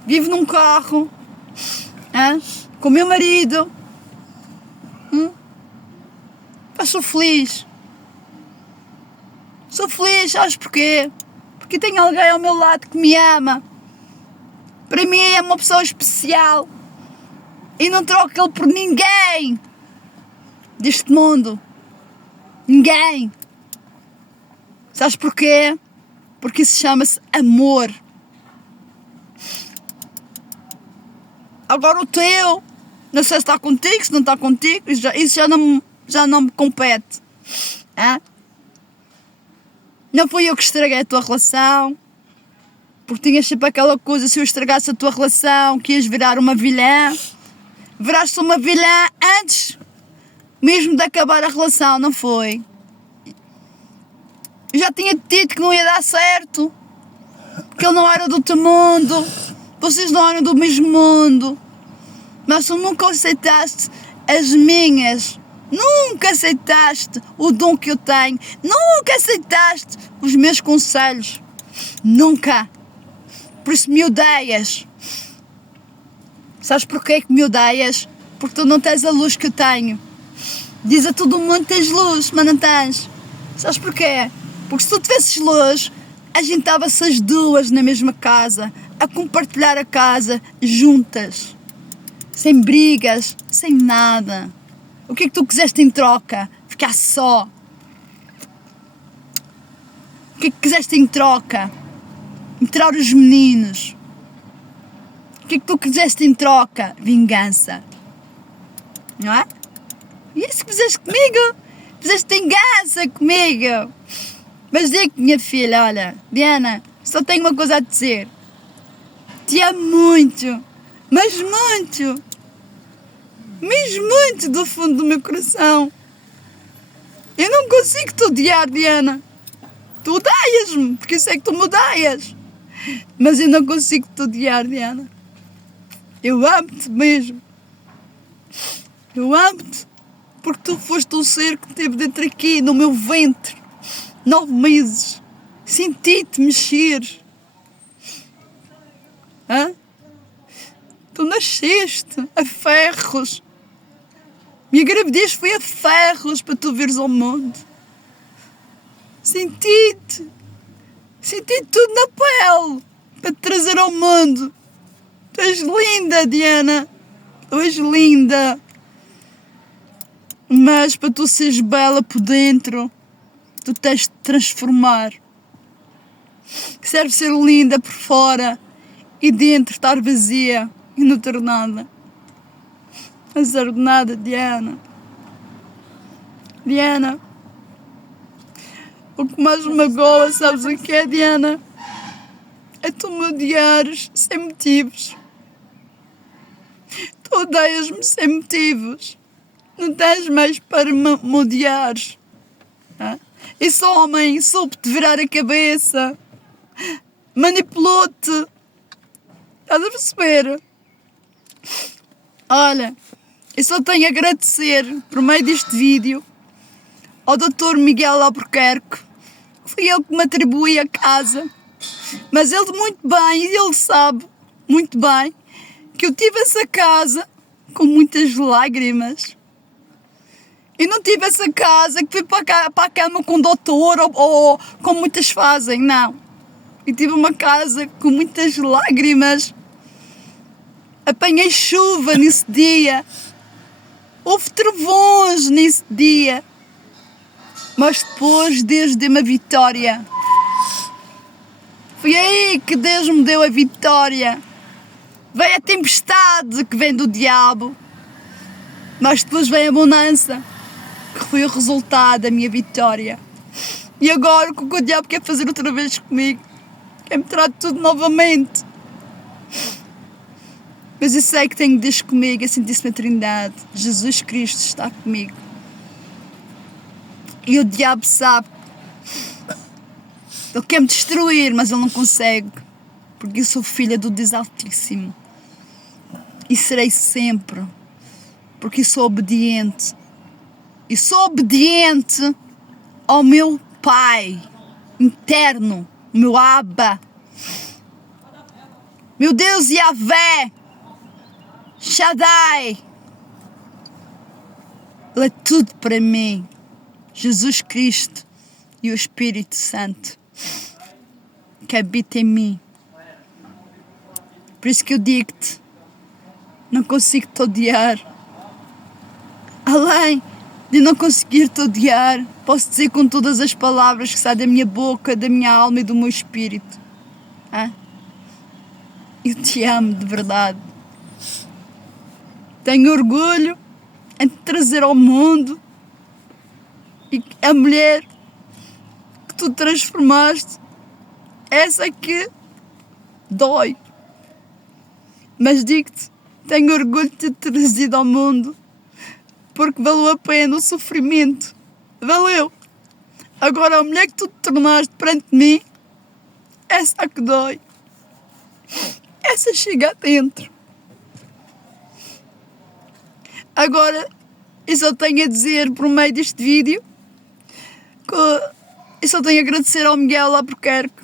vivo num carro, com o meu marido, mas sou feliz. Sou feliz, sabes porquê? Porque tenho alguém ao meu lado que me ama. Para mim é uma pessoa especial. E não troco ele por ninguém deste mundo. Ninguém. Sabes porquê? Porque isso chama-se amor. Agora o teu, não sei se está contigo, se não está contigo, isso já não me compete. Não fui eu que estraguei a tua relação, porque tinhas sempre aquela coisa, se eu estragasse a tua relação, que ias virar uma vilã. Viraste uma vilã antes mesmo de acabar a relação, não foi? Eu já tinha dito que não ia dar certo, que ele não era do teu mundo, vocês não eram do mesmo mundo, mas tu nunca aceitaste as minhas, nunca aceitaste o dom que eu tenho, nunca aceitaste os meus conselhos, nunca. Por isso me odeias. Sabes porquê que me odeias? Porque tu não tens a luz que eu tenho. Diz a todo mundo que tens luz, mas não tens. Sabes porquê? Porque se tu tivesses luz, a gente estava-se as duas na mesma casa, a compartilhar a casa juntas, sem brigas, sem nada. O que é que tu quiseste em troca? Ficar só. O que é que quiseste em troca? Entrar os meninos. O que é que tu quiseste em troca? Vingança. Não é? E isso que fizeste comigo? Fizeste vingança comigo. Mas digo-te, minha filha, olha, Diana, só tenho uma coisa a dizer. Te amo muito, mas muito. Mesmo muito do fundo do meu coração. Eu não consigo te odiar, Diana. Tu odeias-me, porque eu sei que tu me odeias. Mas eu não consigo te odiar, Diana. Eu amo-te mesmo. Eu amo-te porque tu foste um ser que esteve dentro aqui, no meu ventre, 9 meses. Senti-te mexer. Tu nasceste a ferros. Minha gravidez foi a ferros para tu vires ao mundo. Senti-te. Senti tudo na pele para te trazer ao mundo. Tu és linda, Diana. Tu és linda. Mas para tu seres bela por dentro, tu tens de te transformar. Serve ser linda por fora e dentro estar vazia e não ter nada. Não ser nada, Diana. Diana. O que mais me magoa, sabes o que é, Diana? É tu me odiares sem motivos. Tu odeias-me sem motivos. Não tens mais para me odiares. Esse homem soube-te virar a cabeça. Manipulou-te. Estás a perceber? Olha, eu só tenho a agradecer, por meio deste vídeo, ao Dr. Miguel Albuquerque. Foi ele que me atribuiu a casa. Mas ele muito bem, ele sabe muito bem, que eu tive essa casa com muitas lágrimas. Eu não tive essa casa que fui para a cama com o doutor ou como muitas fazem, não. Eu tive uma casa com muitas lágrimas. Apanhei chuva nesse dia. Houve trovões nesse dia. Mas depois Deus deu-me a vitória. Foi aí que Deus me deu a vitória. Veio a tempestade que vem do diabo. Mas depois vem a bonança, que foi o resultado da minha vitória. E agora o que o diabo quer fazer outra vez comigo? Quer me tirar tudo novamente. Mas eu sei que tenho Deus comigo, a Santíssima Trindade. Jesus Cristo está comigo. E o diabo sabe. Ele quer me destruir, mas ele não consegue. Porque eu sou filha do Deus Altíssimo. E serei sempre. Porque eu sou obediente. e sou obediente ao meu Pai interno, o meu Abba, meu Deus Yahvé, Shaddai, Ele é tudo para mim. Jesus Cristo e o Espírito Santo que habita em mim. Por isso que eu digo-te, não consigo te odiar. Além de não conseguir te odiar, posso dizer com todas as palavras que saem da minha boca, da minha alma e do meu espírito. Eu te amo de verdade. Tenho orgulho em te trazer ao mundo e a mulher que tu transformaste, essa que dói. Mas digo-te, tenho orgulho de te ter trazido ao mundo, porque valeu a pena o sofrimento. Valeu. Agora a mulher que tu te tornaste perante mim, essa que dói. Essa chega dentro. Agora, eu só tenho a dizer por meio deste vídeo que eu só tenho a agradecer ao Miguel Albuquerque,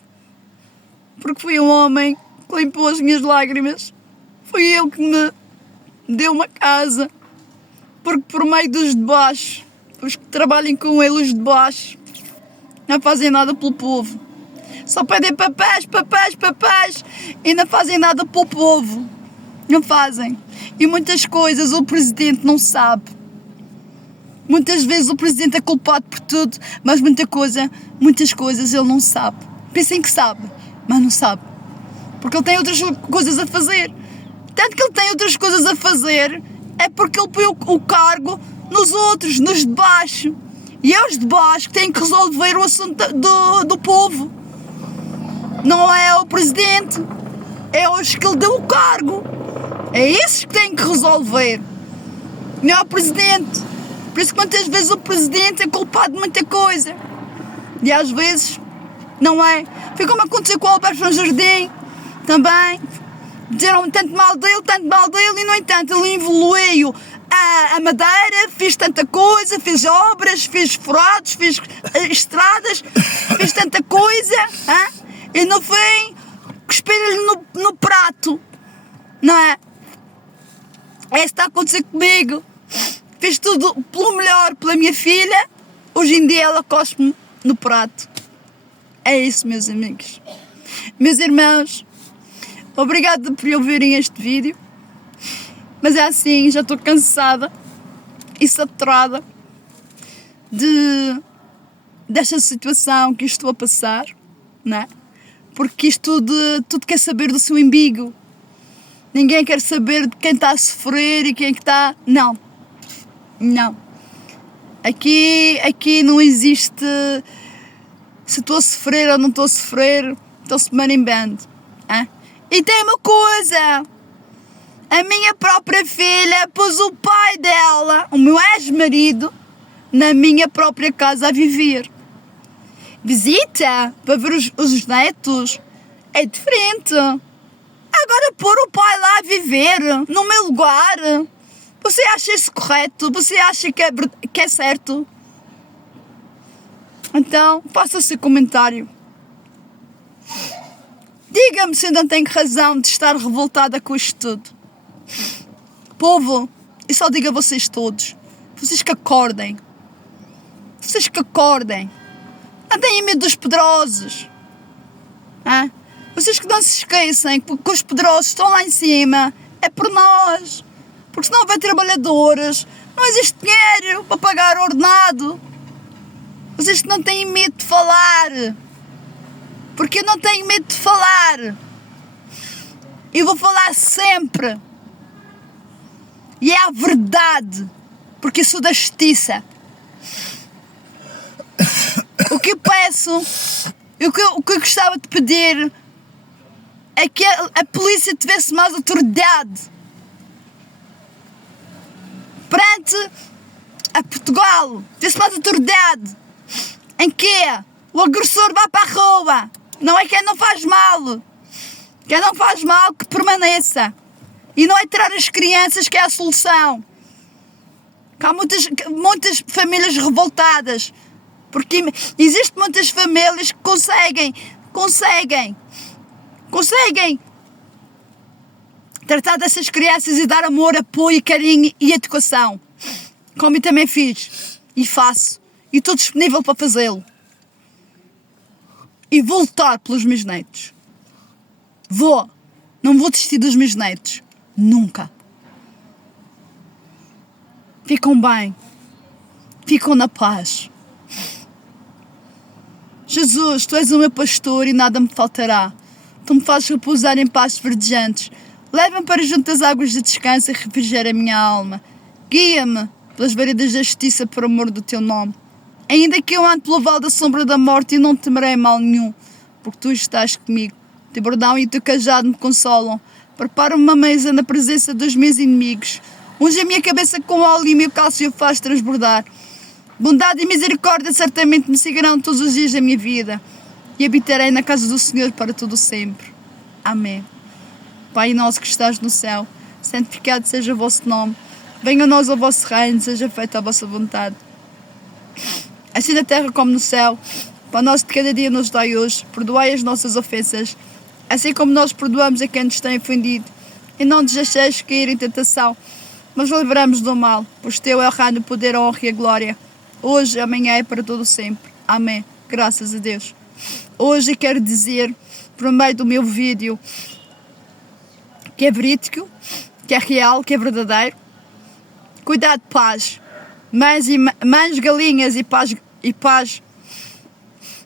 porque foi um homem que limpou as minhas lágrimas. Foi ele que me deu uma casa, porque por meio dos de baixo, os que trabalham com ele, os de baixo, não fazem nada pelo povo. Só pedem papéis e não fazem nada pelo povo. Não fazem. E muitas coisas o presidente não sabe. Muitas vezes o presidente é culpado por tudo, mas muitas coisas ele não sabe. Pensem que sabe, mas não sabe. Porque ele tem outras coisas a fazer. Tanto que ele tem outras coisas a fazer, é porque ele põe o cargo nos outros, nos de baixo. E é os de baixo que têm que resolver o assunto do povo. Não é o presidente, é os que lhe deu o cargo. É esses que têm que resolver. Não é o presidente. Por isso que muitas vezes o presidente é culpado de muita coisa. E às vezes não é. Foi como aconteceu com o Alberto João Jardim também. Disseram tanto mal dele, e no entanto ele evoluiu a Madeira, fez tanta coisa, fez obras, fez furados, fez estradas, fez tanta coisa, e no fim cuspiram-lhe no prato, não é? É isso que está a acontecer comigo. Fiz tudo pelo melhor pela minha filha, hoje em dia ela cospe-me no prato. É isso, meus amigos. Meus irmãos, obrigado por ouvirem este vídeo, mas é assim, já estou cansada e saturada desta situação que estou a passar, não é? Porque isto tudo quer saber do seu umbigo. Ninguém quer saber de quem está a sofrer e quem é que está... Não. Aqui não existe se estou a sofrer ou não estou a sofrer, estou-se marimbando. E tem uma coisa, a minha própria filha pôs o pai dela, o meu ex-marido, na minha própria casa a viver. Visita para ver os netos é diferente. Agora pôr o pai lá a viver, no meu lugar, você acha isso correto? Você acha que é certo? Então, faça o seu comentário. Diga-me se eu não tenho razão de estar revoltada com isto tudo. Povo, eu só digo a vocês todos, vocês que acordem. Não tenham medo dos poderosos. Vocês que não se esquecem que os poderosos estão lá em cima, é por nós. Porque se não houver trabalhadores, não existe dinheiro para pagar o ordenado. Vocês que não têm medo de falar. Porque eu não tenho medo de falar. Eu vou falar sempre. E é a verdade. Porque eu sou da justiça. O que eu peço, o que eu gostava de pedir é que a polícia tivesse mais autoridade perante a Portugal, tivesse mais autoridade em que o agressor vá para a rua, não é quem não faz mal, que permaneça, e não é tirar as crianças que é a solução. Que há muitas famílias revoltadas. Porque existem muitas famílias que conseguem tratar dessas crianças e dar amor, apoio, carinho e educação. Como eu também fiz e faço. E estou disponível para fazê-lo. E vou lutar pelos meus netos. Não vou desistir dos meus netos. Nunca. Ficam bem. Ficam na paz. Jesus, Tu és o meu pastor e nada me faltará. Tu me fazes repousar em pastos verdejantes. Leva-me para junto das águas de descanso e refrigera a minha alma. Guia-me pelas veredas da justiça por amor do Teu nome. Ainda que eu ande pelo vale da sombra da morte, eu não temerei mal nenhum, porque Tu estás comigo. O Teu bordão e o Teu cajado me consolam. Prepara-me uma mesa na presença dos meus inimigos. Unge a minha cabeça com óleo e o meu cálice o faz transbordar. Bondade e misericórdia certamente me seguirão todos os dias da minha vida, e habitarei na casa do Senhor para todo sempre. Amém. Pai nosso que estás no céu, santificado seja o vosso nome. Venha a nós o vosso reino, seja feita a vossa vontade. Assim na terra como no céu. Pão nosso de cada dia nos dai hoje. Perdoai as nossas ofensas, assim como nós perdoamos a quem nos tem ofendido. E não nos deixeis cair em tentação, mas livramos do mal. Pois Teu é o reino, o poder, a honra e a glória, hoje, amanhã e para todo sempre. Amém. Graças a Deus. Hoje eu quero dizer, por meio do meu vídeo, que é verídico, que é real, que é verdadeiro. Cuidado, paz. Mães, galinhas e paz.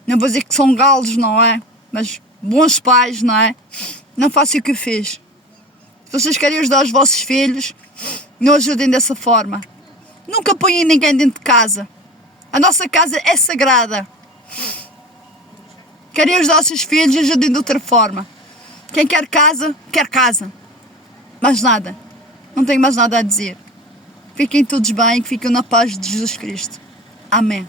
Não vou dizer que são galos, não é? Mas bons pais, não é? Não façam o que eu fiz. Se vocês querem ajudar os vossos filhos, não ajudem dessa forma. Nunca ponham ninguém dentro de casa. A nossa casa é sagrada. Querem ajudar os seus filhos, ajudem de outra forma. Quem quer casa, quer casa. Mais nada. Não tenho mais nada a dizer. Fiquem todos bem, que fiquem na paz de Jesus Cristo. Amém.